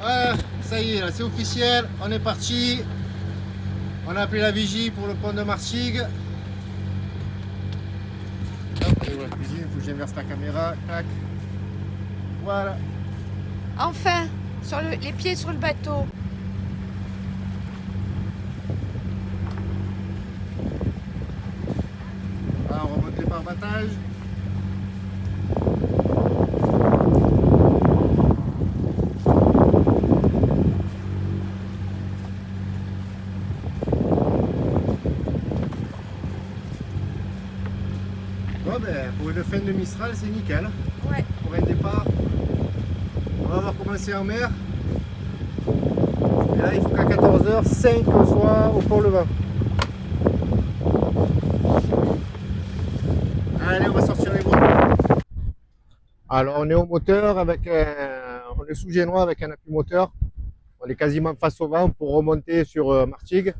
Voilà, ça y est, là c'est officiel, on est parti. On a appelé la vigie pour le pont de Martigues. Hop, et voilà, cuisine, il faut que j'inverse la caméra. Tac. Voilà. Enfin, sur les pieds sur le bateau. Voilà, on remonte les parbattages. Bon ben, pour une fin de Mistral, c'est nickel. Ouais. Pour un départ, on va avoir commencé en mer. Et là, il faut qu'à 14h05, on soit au Port-le-Vent. Allez, on va sortir les bras. Alors, on est au moteur avec on est sous génois avec un appui moteur. On est quasiment face au vent pour remonter sur Martigues.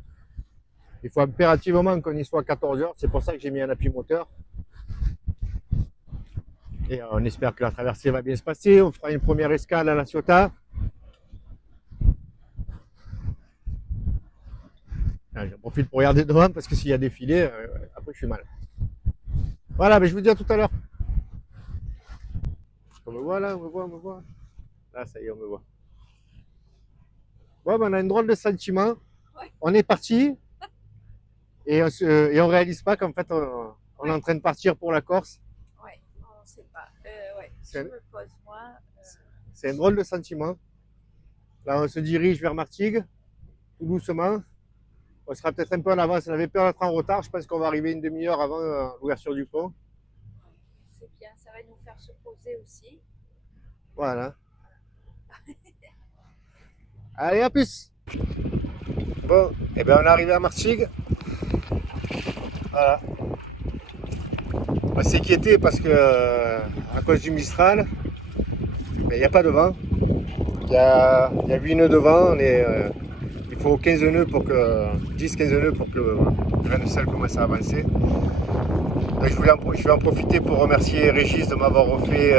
Il faut impérativement qu'on y soit à 14h. C'est pour ça que j'ai mis un appui moteur. Et on espère que la traversée va bien se passer. On fera une première escale à La Ciotat. J'en profite pour regarder devant parce que s'il y a des filets, après je suis mal. Voilà, mais je vous dis à tout à l'heure. On me voit là, on me voit, on me voit. Là, ça y est, on me voit. Ouais, ben on a une drôle de sentiment. Ouais. On est parti et on réalise pas qu'en fait on est en train de partir pour la Corse. Ouais, on sait pas. Ouais, je C'est me pose moi. un drôle de sentiment. Là, on se dirige vers Martigues, tout doucement. On sera peut-être un peu en avance. On avait peur d'être en retard. Je pense qu'on va arriver une demi-heure avant l'ouverture du pont. C'est bien, ça va nous faire se poser aussi. Voilà. Allez, à plus. Bon, et bien on est arrivé à Martigues. Voilà. On s'est inquiété parce que, à cause du Mistral, il n'y a pas de vent. Il y a 8 nœuds de vent. Il faut 15 nœuds pour que 10-15 nœuds pour que le grain de sel commence à avancer. Donc je vais en profiter pour remercier Régis de m'avoir refait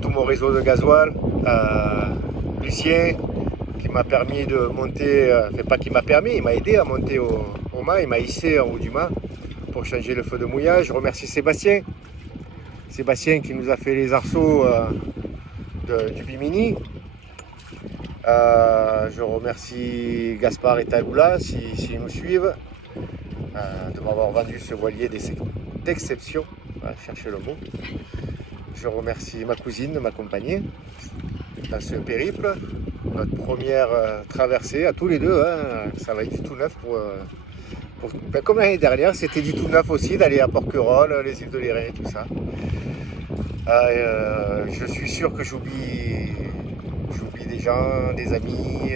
tout mon réseau de gasoil. Lucien qui m'a permis de monter, enfin pas qui m'a permis, il m'a aidé à monter au mât, il m'a hissé en haut du mât pour changer le feu de mouillage. Je remercie Sébastien qui nous a fait les arceaux du Bimini. Je remercie Gaspard et Taloula s'ils nous suivent de m'avoir vendu ce voilier d'exception. Voilà, chercher le mot. Je remercie ma cousine de m'accompagner dans ce périple. Notre première traversée à tous les deux, hein, ça va être du tout neuf ben, comme l'année dernière, c'était du tout neuf aussi d'aller à Porquerolles, les îles de Lérins, tout ça. Je suis sûr que j'oublie des gens, des amis.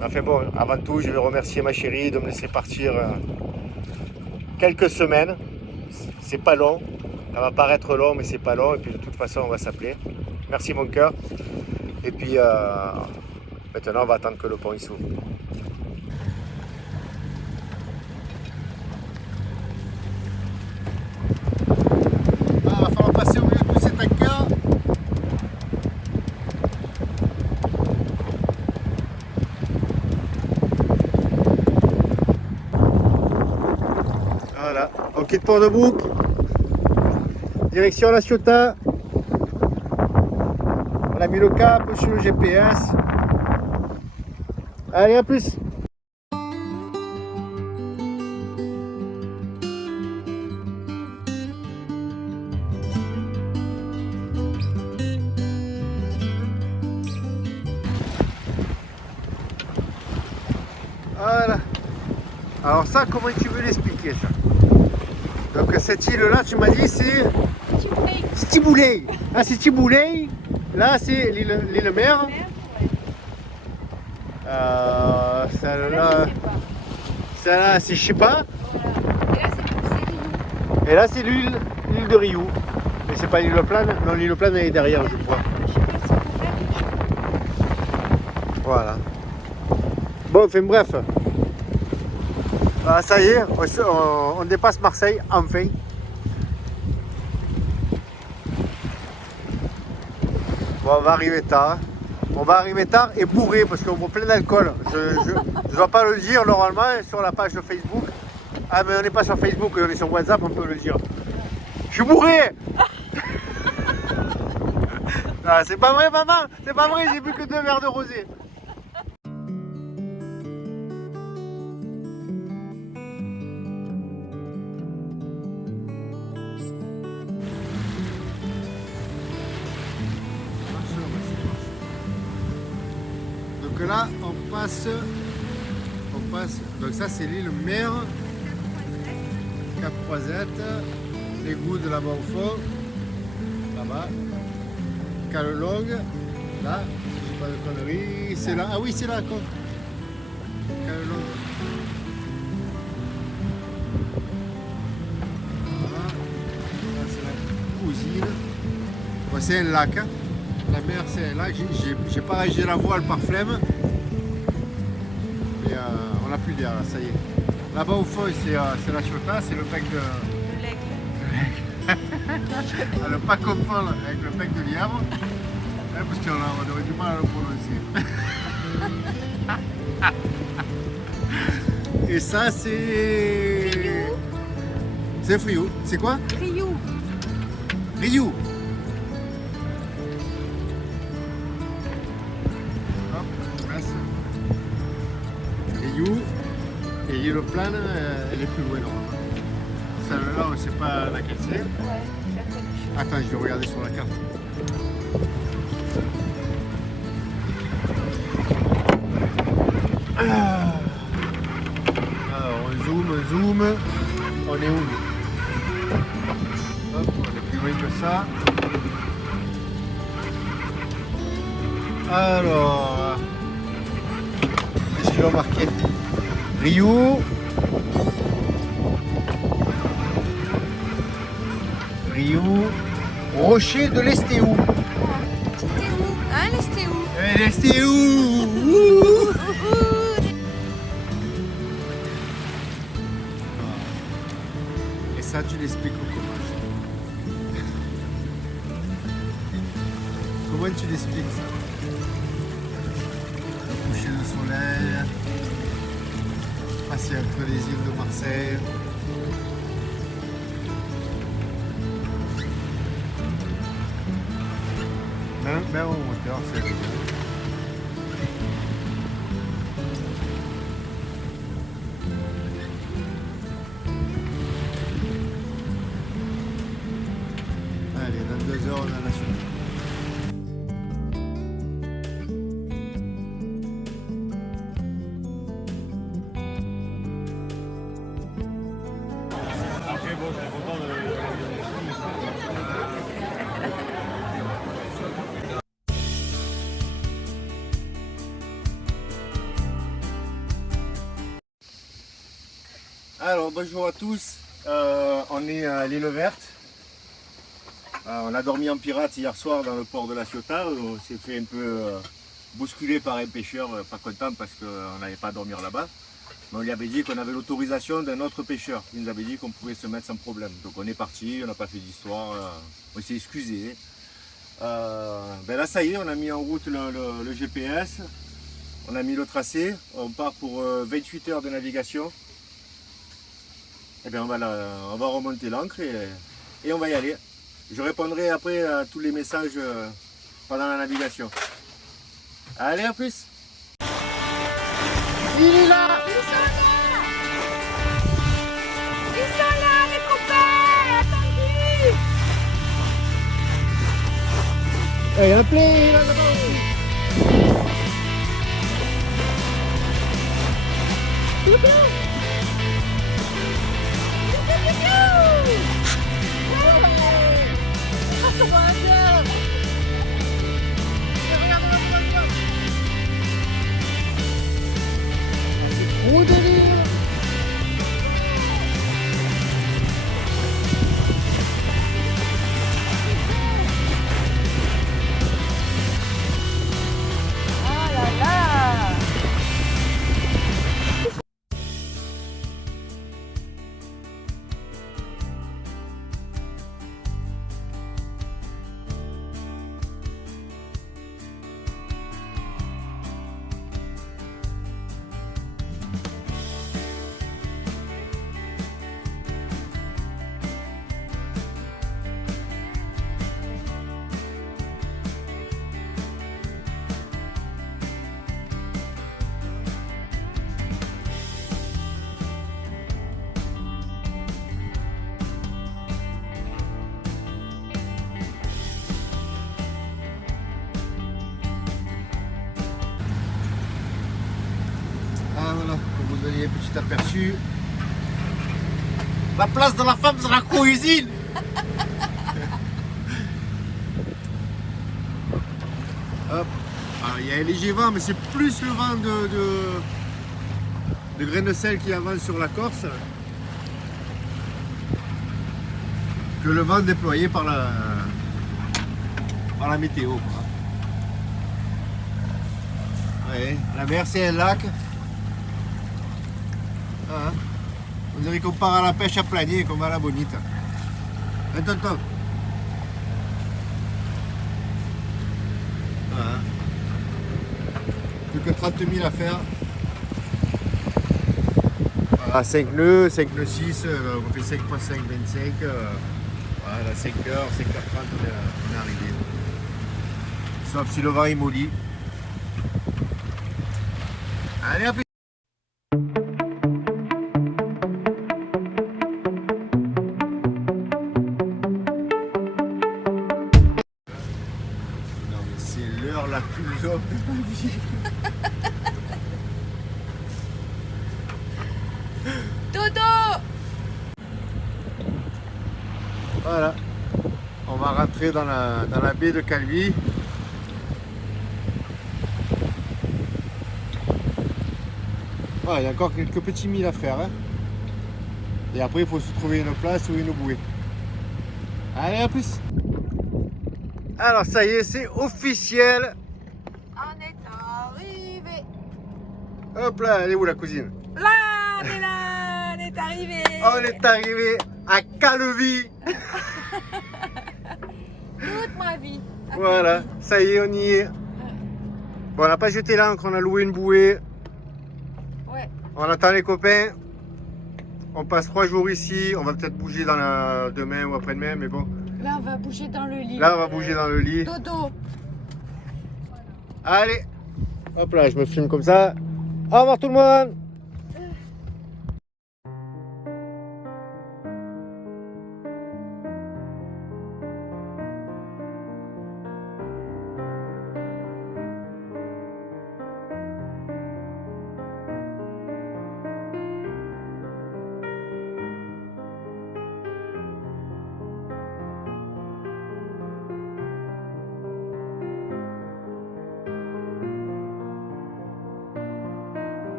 Enfin bon, avant tout, je vais remercier ma chérie de me laisser partir quelques semaines. C'est pas long, ça va paraître long, mais c'est pas long. Et puis de toute façon, on va s'appeler. Merci mon cœur. Et puis maintenant, on va attendre que le pont s'ouvre. Il va falloir passer au milieu de tous ces tankers. Voilà, on quitte Port-de-Bouc. Direction La Ciotat. On a mis le cap sur le GPS. Allez, à plus. Voilà. Alors ça, comment tu veux l'expliquer ça? Donc cette île-là, tu m'as dit, c'est Stibouley. Ah, c'est Stibouley. Là, c'est l'île mère. Celle-là, c'est je sais pas. Et là, c'est l'île de Riou. Mais c'est pas l'île plane. Non, l'île plane, elle est derrière, je crois. Voilà. Bon, enfin bref. Ça y est, on dépasse Marseille, enfin. Bon, on va arriver tard. On va arriver tard et bourré parce qu'on boit plein d'alcool. Je dois pas le dire normalement sur la page de Facebook. Ah mais on n'est pas sur Facebook, on est sur WhatsApp, on peut le dire. Je suis bourré. Ah, c'est pas vrai maman, c'est pas vrai, j'ai bu que 2 verres de rosé. Donc là on passe. Donc ça c'est l'île Mère, Cap Croisette, l'égout de là-bas au fond, là-bas, Calelongue, là, si je dis pas de conneries, c'est là, ah oui c'est là quoi, Calelongue. Voilà, là c'est la cousine, bon, c'est un lac, hein. La mer c'est un lac, j'ai pas régé la voile par flemme. On n'a plus d'air là, ça y est. Là-bas au fond c'est la Chota, c'est le bec de... Ah, le pas confondre avec le bec de lièvre, hein, parce qu'on aurait du mal à le prononcer. Et ça c'est... C'est Friou. C'est quoi? Riou. Riou. Hop, on passe. Riou. Et l'île Plane, elle est plus loin normalement. Celle-là, on ne sait pas laquelle c'est. Ouais, la connu. Attends, je vais regarder sur la carte. Alors, on zoome. On est où? Hop, on est plus loin que ça. Alors, qu'est-ce qu'il a marqué? Riou. Riou. Rocher de l'Estéou. C'était où? Hein, les c'était où? L'Estéou. Et ça, tu l'expliques comment? Comment tu l'expliques ça? Le coucher de soleil, passer entre les îles de Marseille. Même en hauteur, c'est rigolo. Allez, dans 2 heures, on a la suite. Alors bonjour à tous, on est à l'île Verte. On a dormi en pirate hier soir dans le port de la Ciotat. On s'est fait un peu bousculer par un pêcheur pas content parce qu'on n'allait pas dormir là-bas. Mais on lui avait dit qu'on avait l'autorisation d'un autre pêcheur. Il nous avait dit qu'on pouvait se mettre sans problème. Donc on est parti, on n'a pas fait d'histoire, on s'est excusé. Ben là ça y est, on a mis en route le GPS, on a mis le tracé, on part pour 28 heures de navigation. Et bien on va remonter l'ancre et on va y aller. Je répondrai après à tous les messages pendant la navigation. Allez, à plus. Il est là. Ils sont là, les copains! Attendez! Il y en a plein là-bas. Trop délire. Ah là là! vous donner un petit aperçu. La place de la femme dans la cuisine. Hop. Alors, il y a un léger vent, mais c'est plus le vent de graines de sel qui avance sur la Corse que le vent déployé par la météo. Quoi. Ouais, la mer c'est un lac. Ah, on dirait qu'on part à la pêche à Planier et qu'on va à la Bonite. Un tonton. Voilà. Plus que 30 000 à faire. Voilà, 5 nœuds, 6, on fait 5 x 5, 25. Voilà, à 5h, 5h30 on est arrivé. Sauf si le vent est molli. Allez, à plus. Non mais c'est l'heure la plus longue de ma vie. Dodo! Voilà. On va rentrer dans la baie de Calvi. Ah, il y a encore quelques petits milles à faire. Hein. Et après, il faut se trouver une place ou une bouée. Allez, à plus. Alors, ça y est, c'est officiel. On est arrivé! Hop là, elle est où la cousine? Là, on est arrivé! On est arrivé à Calvi. Toute ma vie! à Voilà, Calvi. ça y est, on y est. Bon, on n'a pas jeté l'ancre, on a loué une bouée. Ouais. On attend les copains. On passe 3 jours ici. On va peut-être bouger demain ou après-demain, mais bon. Là, on va bouger dans le lit. Là, on va bouger dans le lit. Dodo! Allez. Hop là, je me filme comme ça. Au revoir tout le monde.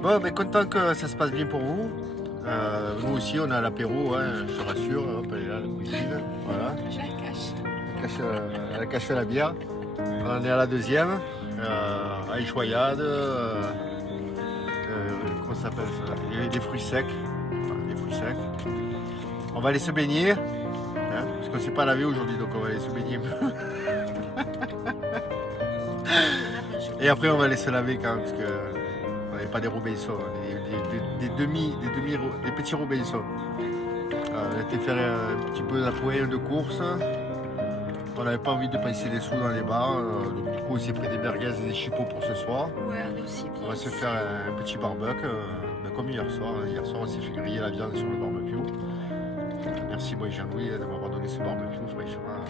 Bon, ben content que ça se passe bien pour vous. Nous aussi, on a l'apéro, hein, je te rassure. Hop, elle est là, la cuisine. Voilà. Je la cache. Elle cache la bière. On est à la deuxième. À Échoyade. Comment ça s'appelle ça? Il y a des fruits secs. Enfin, des fruits secs. On va aller se baigner. Hein, parce qu'on ne s'est pas lavé aujourd'hui, donc on va aller se baigner. Et après, on va aller se laver quand même, parce que on n'avait pas des Robinson, des petits Robinson. On a été faire un petit peu d'appoint de course. On n'avait pas envie de passer des sous dans les bars. Donc du coup, on s'est pris des merguez et des chipots pour ce soir. Ouais, on est aussi bien. On va se faire un petit barbecue, comme hier soir. Hier soir, on s'est fait griller la viande sur le barbecue. Merci moi et Jean-Louis de m'avoir donné ce barbecue, franchement.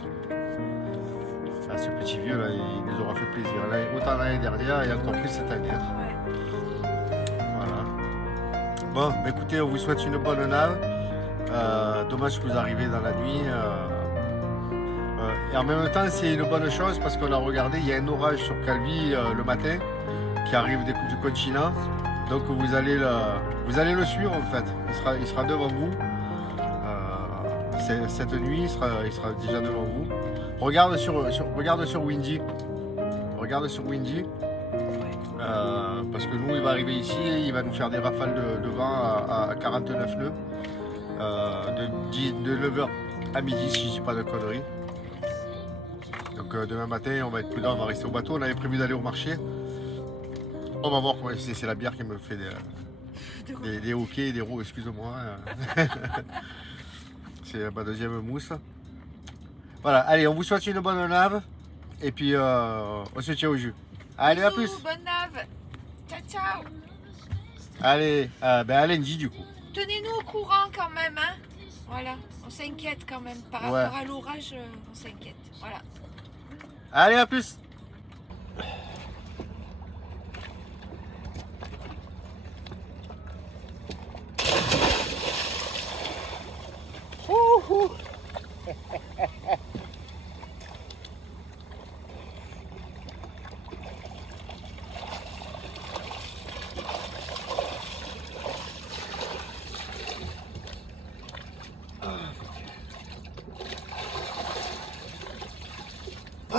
Ah, ce petit vieux là, il nous aura fait plaisir. Là, autant l'année dernière et encore plus cette année. Ouais. Voilà. Bon, bah, écoutez, on vous souhaite une bonne nave. Dommage que vous arrivez dans la nuit. Et en même temps, c'est une bonne chose parce qu'on a regardé, il y a un orage sur Calvi le matin qui arrive du continent. Donc vous allez le suivre en fait. Il sera devant vous. Cette nuit, il sera déjà devant vous. Regarde sur Windy. Regarde sur Windy. Parce que nous, il va arriver ici et il va nous faire des rafales de vent à 49 nœuds. De 9h à midi, si je dis pas de conneries. Donc demain matin, on va être prudent, on va rester au bateau. On avait prévu d'aller au marché. On va voir comment c'est la bière qui me fait des hockey, des roues, excuse-moi. C'est ma deuxième mousse. Voilà, allez, on vous souhaite une bonne nave. Et puis, on se tient au jus. Allez, à plus. Bonne nave. Ciao, ciao. Allez, à lundi du coup. Tenez-nous au courant quand même, hein. Voilà, on s'inquiète quand même. Par rapport à l'orage, on s'inquiète. Voilà. Allez, à plus. Ouhou.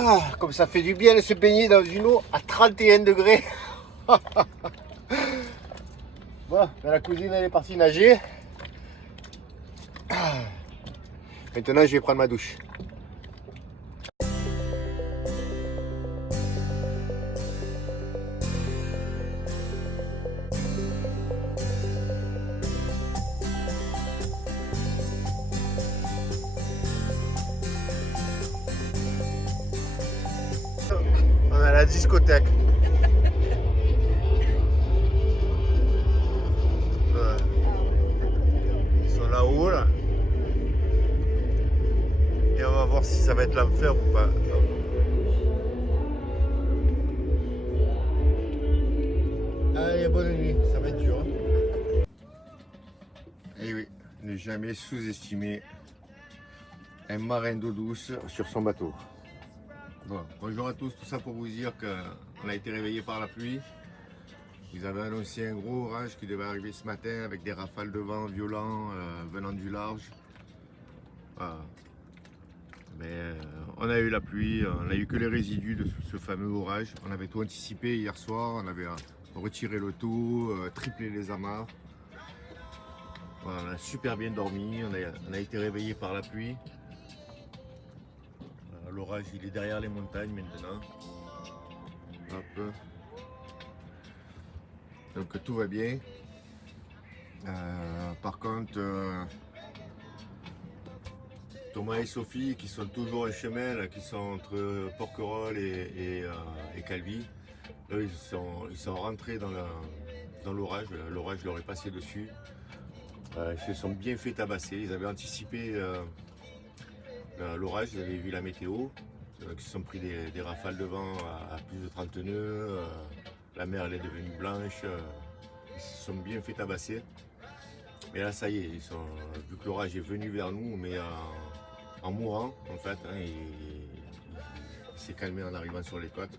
Ah, comme ça fait du bien de se baigner dans une eau à 31 degrés. Bon, la cousine elle est partie nager. Maintenant je vais prendre ma douche. On a la discothèque. Ouais. Ils sont là-haut là. Et on va voir si ça va être l'enfer ou pas. Allez, bonne nuit, ça va être dur. Et oui, ne jamais sous-estimer un marin d'eau douce sur son bateau. Bon, bonjour à tous, tout ça pour vous dire qu'on a été réveillé par la pluie. Ils avaient annoncé un gros orage qui devait arriver ce matin avec des rafales de vent violents venant du large. Voilà. Mais on a eu la pluie, on n'a eu que les résidus de ce fameux orage. On avait tout anticipé hier soir, on avait retiré le tout, triplé les amarres. Voilà, on a super bien dormi, on a été réveillé par la pluie. L'orage il est derrière les montagnes maintenant. Hop. Donc tout va bien. Par contre, Thomas et Sophie qui sont toujours en chemin, là, qui sont entre Porquerolles et Calvi, eux, ils sont rentrés dans l'orage. L'orage leur est passé dessus. Ils se sont bien fait tabasser. Ils avaient anticipé l'orage, ils avaient vu la météo. Ils se sont pris des rafales de vent à plus de 30 nœuds. La mer elle est devenue blanche. Ils se sont bien fait tabasser. Mais là, ça y est, vu que l'orage est venu vers nous, mais en mourant, en fait, hein, il s'est calmé en arrivant sur les côtes.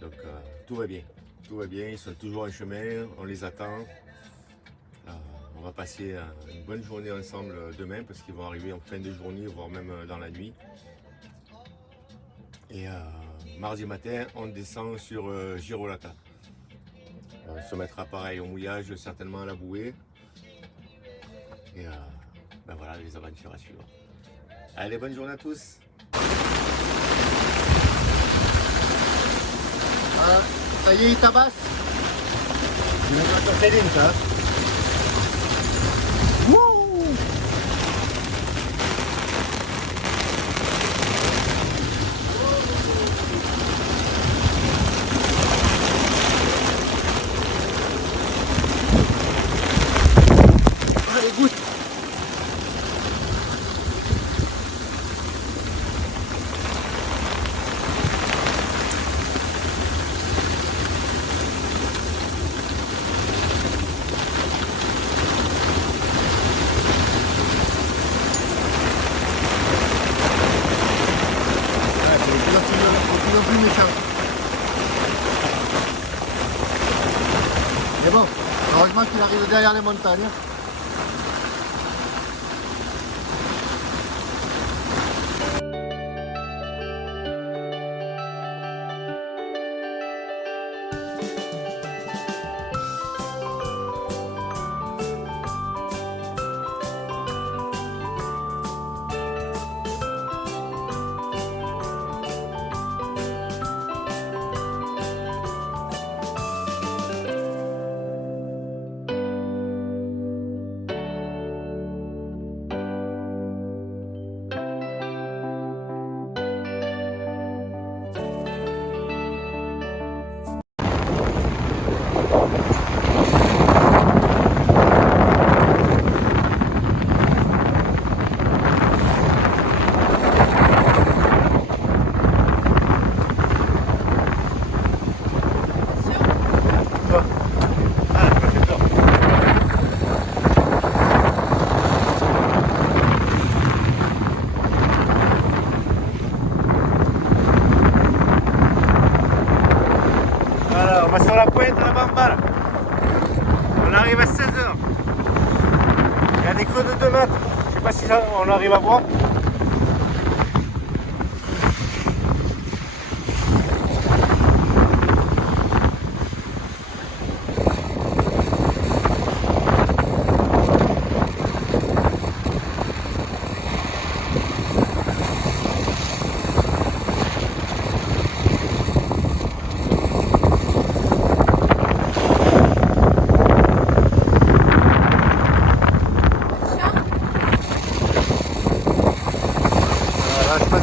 Donc, tout va bien. Tout va bien, ils sont toujours en chemin, on les attend. On va passer une bonne journée ensemble demain parce qu'ils vont arriver en fin de journée, voire même dans la nuit. Et mardi matin, on descend sur Girolata. On se mettra pareil au mouillage, certainement à la bouée. Et ben voilà les aventures à suivre. Allez, bonne journée à tous. Ça y est, il tabasse. Il me doit sur Céline, ça. Allez, goûte. Plus méchant. Mais bon, heureusement qu'il arrive derrière les montagnes. fenêtre. Je sais pas si on arrive à voir.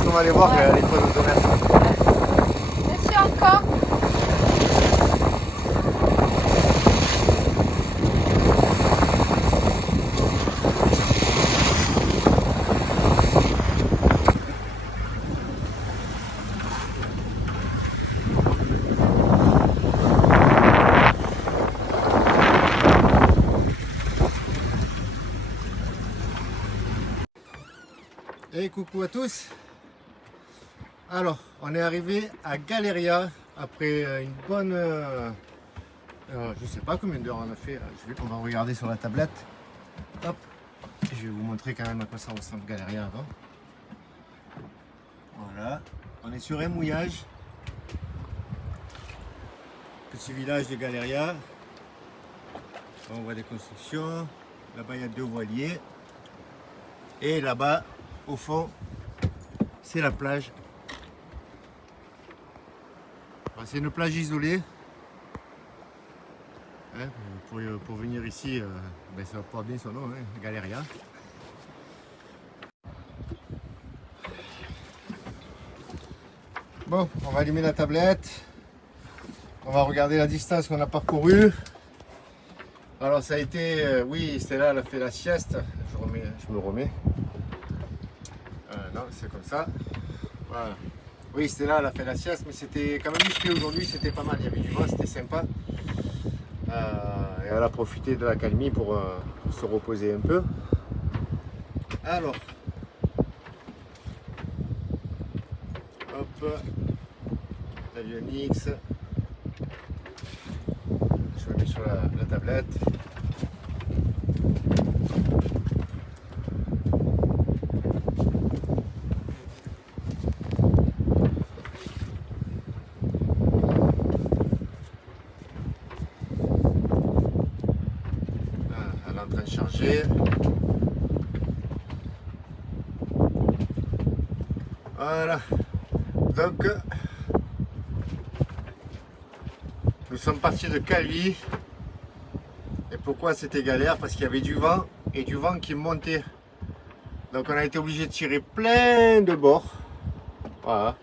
On va aller voir les creux d'odomètre. Merci encore. Et coucou à tous. Alors, on est arrivé à Galeria après une bonne... je sais pas combien d'heures on a fait. On va regarder sur la tablette. Hop. Je vais vous montrer quand même à quoi ça ressemble Galeria avant. Voilà. On est sur un mouillage. Petit village de Galeria. On voit des constructions. Là-bas, il y a 2 voiliers. Et là-bas, au fond, c'est la plage. C'est une plage isolée. Hein, pour venir ici, ça porte bien son nom, hein, Galeria. Bon, on va allumer la tablette. On va regarder la distance qu'on a parcourue. Alors ça a été, oui, Stella elle a fait la sieste. Je me remets. Non, c'est comme ça. Voilà. Oui, Stella elle a fait la sieste, mais c'était quand même musclé aujourd'hui, c'était pas mal. Il y avait du vent, c'était sympa. Et elle a profité de la calmie pour se reposer un peu. Alors, hop, l'avion X. Je me mets sur la tablette. Charger. Voilà. Donc, nous sommes partis de Calvi. Et pourquoi c'était galère? Parce qu'il y avait du vent et du vent qui montait. Donc on a été obligé de tirer plein de bords. Voilà.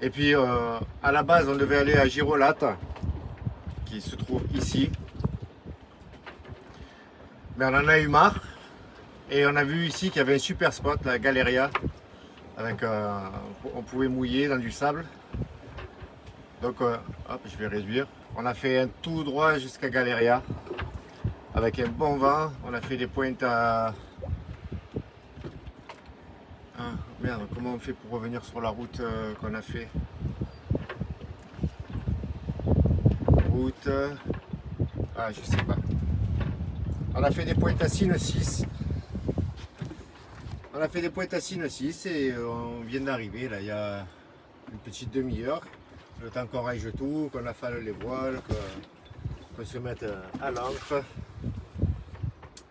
Et puis à la base on devait aller à Girolate, qui se trouve ici. Mais on en a eu marre et on a vu ici qu'il y avait un super spot, la Galeria, avec on pouvait mouiller dans du sable. Donc hop, je vais réduire. On a fait un tout droit jusqu'à Galeria avec un bon vent. On a fait des pointes à... Ah, merde, comment on fait pour revenir sur la route qu'on a fait? Route... Ah, je sais pas. On a fait des pointes à Sine 6. On a fait des pointes à Sine 6 et on vient d'arriver là, il y a une petite demi-heure. Le temps qu'on range tout, qu'on affale les voiles, qu'on se mette à l'ancre.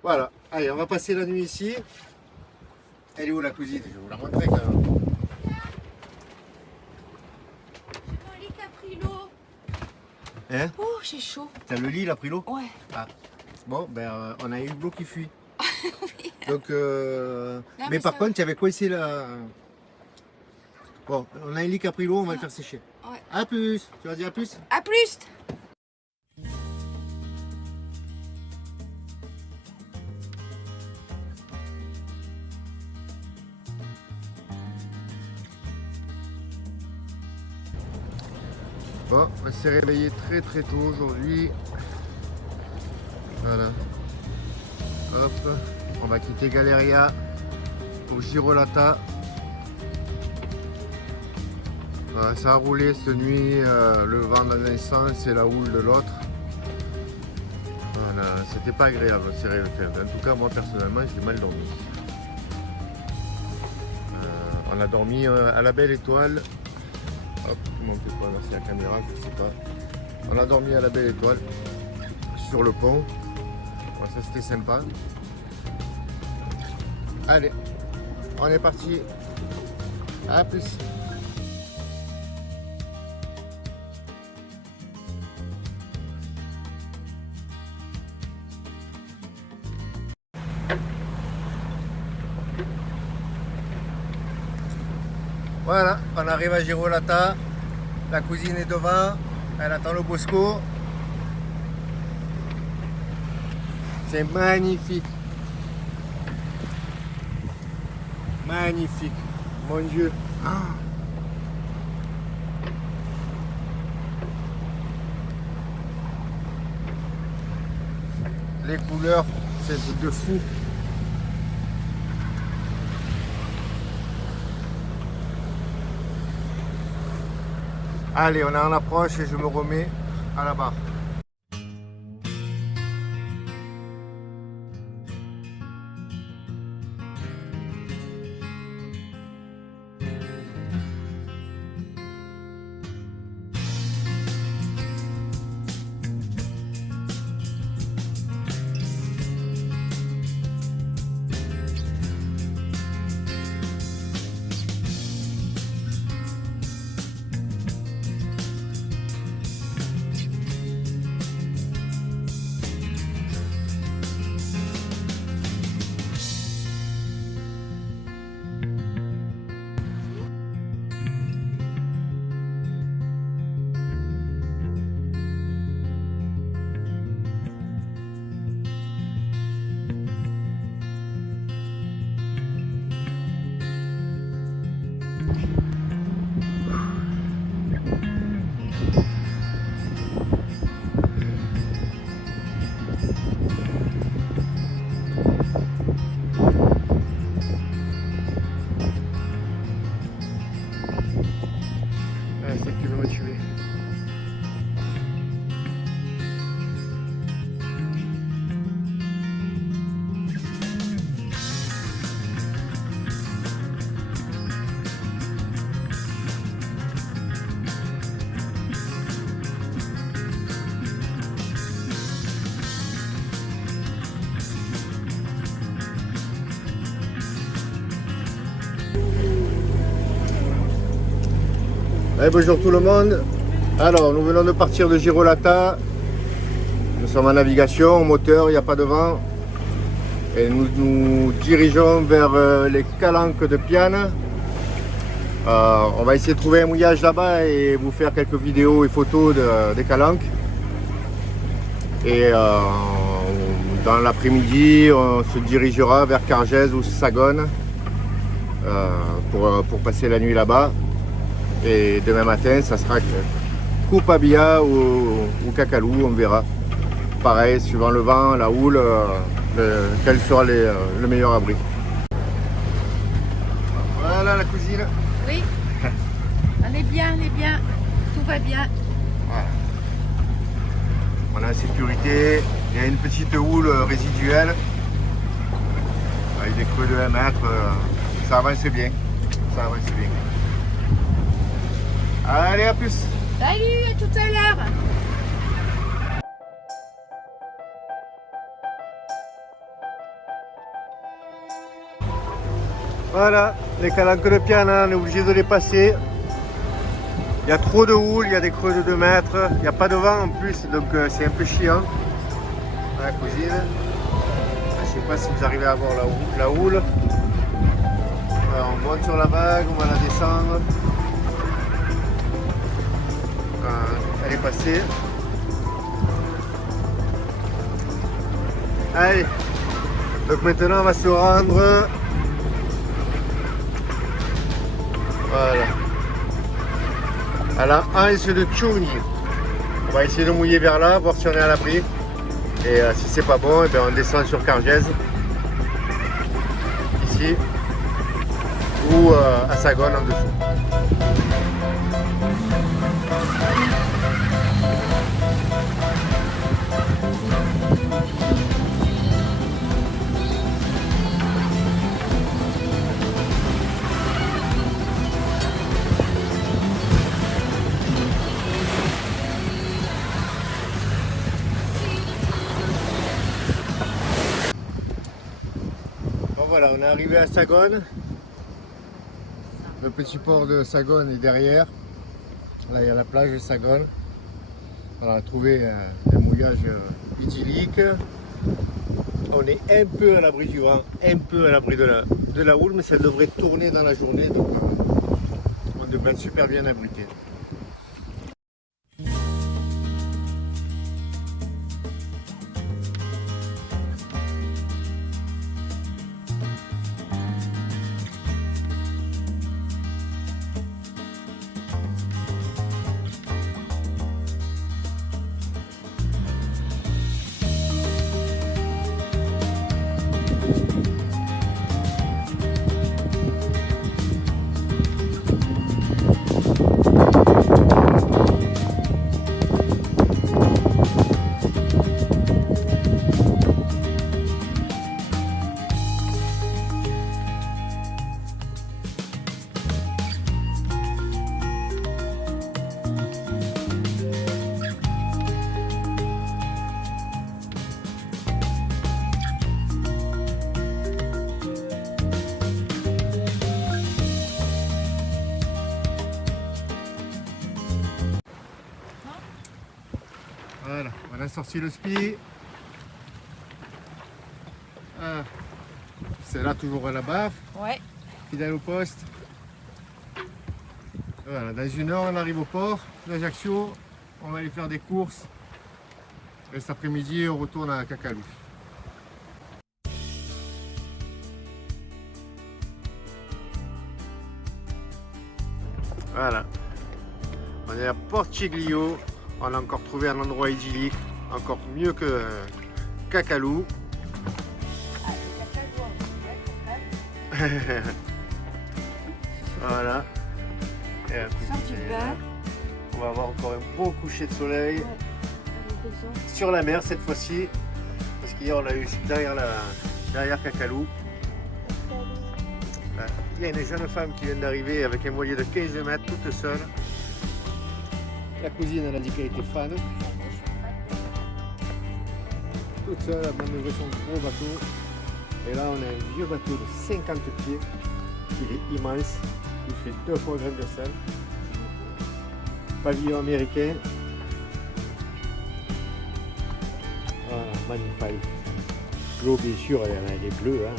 Voilà, allez, on va passer la nuit ici. Elle est où la cousine? Je vais vous la montrer quand même. J'ai mon lit qui a pris l'eau. Hein? Oh, j'ai chaud. T'as le lit, il a pris l'eau? Ouais. Ah. Bon, ben on a eu l'eau qui fuit. Donc, Non, mais par ça contre, il y avait coincé la... Bon, on a un lit qui a pris l'eau, on va le faire sécher. Ouais. A plus. Tu vas dire à plus? À plus. Bon, on s'est réveillé très tôt aujourd'hui. Voilà. Hop, on va quitter Galeria pour Girolata. Voilà, ça a roulé cette nuit, le vent dans un sens et la houle de l'autre. Voilà, c'était pas agréable, sérieux. En tout cas, moi personnellement, j'ai mal dormi. On a dormi à la Belle Étoile. Hop, comment on fait pas là, c'est la caméra, je sais pas. On a dormi à la Belle Étoile sur le pont. Bon, ça c'était sympa. Allez, on est parti. À plus. Voilà, on arrive à Girolata. La cousine est devant. Elle attend le Bosco. C'est magnifique. Magnifique. Mon Dieu. Ah. Les couleurs, c'est un truc de fou. Allez, on est en approche et je me remets à la barre. C'est qui veut me tuer. Allez, bonjour tout le monde. Alors, nous venons de partir de Girolata. Nous sommes en navigation, au moteur, il n'y a pas de vent. Et nous nous dirigeons vers les calanques de Piane. On va essayer de trouver un mouillage là-bas et vous faire quelques vidéos et photos des calanques. Et dans l'après-midi, on se dirigera vers Cargèse ou Sagone pour passer la nuit là-bas. Et demain matin, ça sera Coupabia ou Cacalou, on verra. Pareil, suivant le vent, la houle, quel sera le meilleur abri. Voilà la cousine. Oui, on est bien, tout va bien. Voilà. On est en sécurité, il y a une petite houle résiduelle avec des creux de 1 mètre, ça avance bien. Ça avance bien. Allez, à plus. Salut, à tout à l'heure. Voilà, les calanques de Piane, on est obligé de les passer. Il y a trop de houle, il y a des creux de 2 mètres, il n'y a pas de vent en plus, donc c'est un peu chiant. La cousine. Je ne sais pas si vous arrivez à voir la houle. Alors, on monte sur la vague, on va la descendre. Elle est passée. Allez, donc maintenant on va se rendre. Voilà. À la Anse de Tchouni. On va essayer de mouiller vers là, voir si on est à l'abri. Et si c'est pas bon, et bien on descend sur Cargèse. Ici. Ou à Sagone en dessous. voilà, on est arrivé à Sagone. Le petit port de Sagone est derrière. Là, il y a la plage de Sagone. On a trouvé un mouillage idyllique. On est un peu à l'abri du vent, un peu à l'abri de la houle, mais ça devrait tourner dans la journée, donc on devrait être super bien abrité. Voilà, on a sorti le spi. Ah, c'est là toujours à la barre, Ouais. fidèle au poste. Voilà, dans 1 heure on arrive au port d'Ajaccio, on va aller faire des courses. Et cet après-midi on retourne à Cacalou. Voilà, on est à Portiglio, on a encore trouvé un endroit idyllique, encore mieux que Cacalou. Voilà. Et un coup Senti de le pied, bain. là. On va avoir encore un beau coucher de soleil sur la mer cette fois-ci. Parce qu'hier on a eu derrière Cacalou. Il y a une jeune femme qui vient d'arriver avec un voilier de 15 mètres toute seule. La cousine elle a dit qu'elle était fan. Toute seule, elle vient d'ouvrir son gros bateau. Et là on a un vieux bateau de 50 pieds. Il est immense. Il fait 2 fois grain de sel. Pavillon américain. Voilà, magnifique. L'eau bien sûr elle est bleue, hein,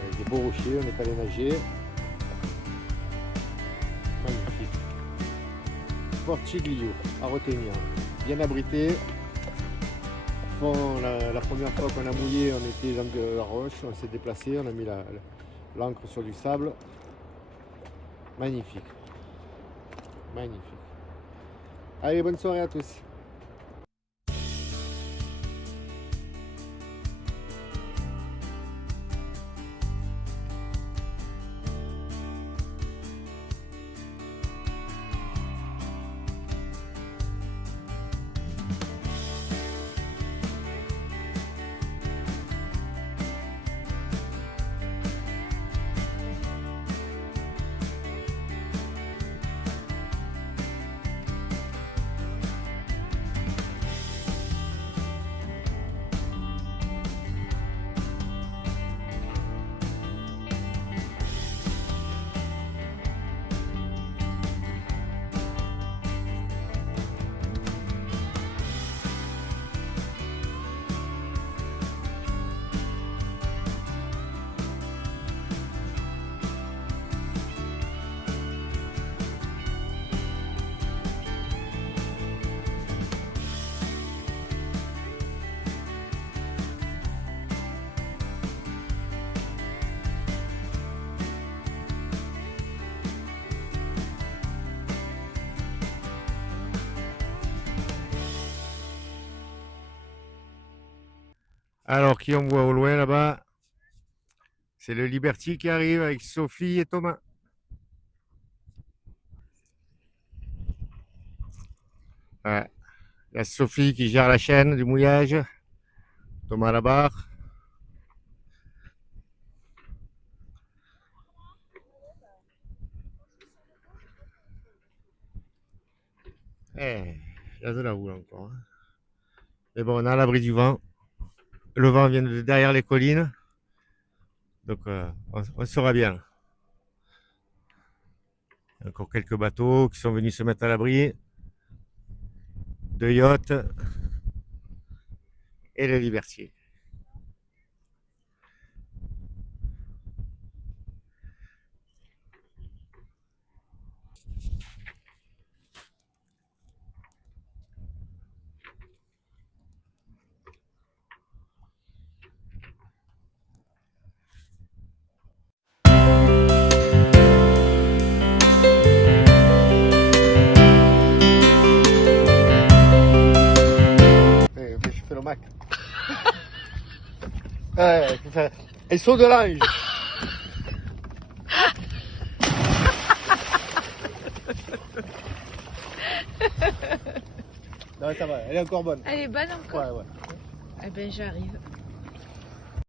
avec des beaux rochers, on est allé nager. Magnifique. Portiglio, à retenir. Bien abrité. Fond, la première fois qu'on a mouillé, on était dans de la roche, on s'est déplacé, on a mis l'ancre sur du sable. Magnifique. Magnifique. Allez, bonne soirée à tous. Alors, qui on voit au loin là-bas? C'est le Liberty qui arrive avec Sophie et Thomas. Ouais. Il y a Sophie qui gère la chaîne du mouillage. Thomas à la barre. Il y a de la houle encore, hein. Mais bon, on est à l'abri du vent. Le vent vient de derrière les collines. Donc on sera bien. Encore quelques bateaux qui sont venus se mettre à l'abri. 2 yachts et le Libertier. Je fais le Mac. Ouais, faut faire. Elles sont de l'ange. Non, ça va, elle est encore bonne. Elle est bonne encore? Ouais, ouais. Eh ben j'arrive.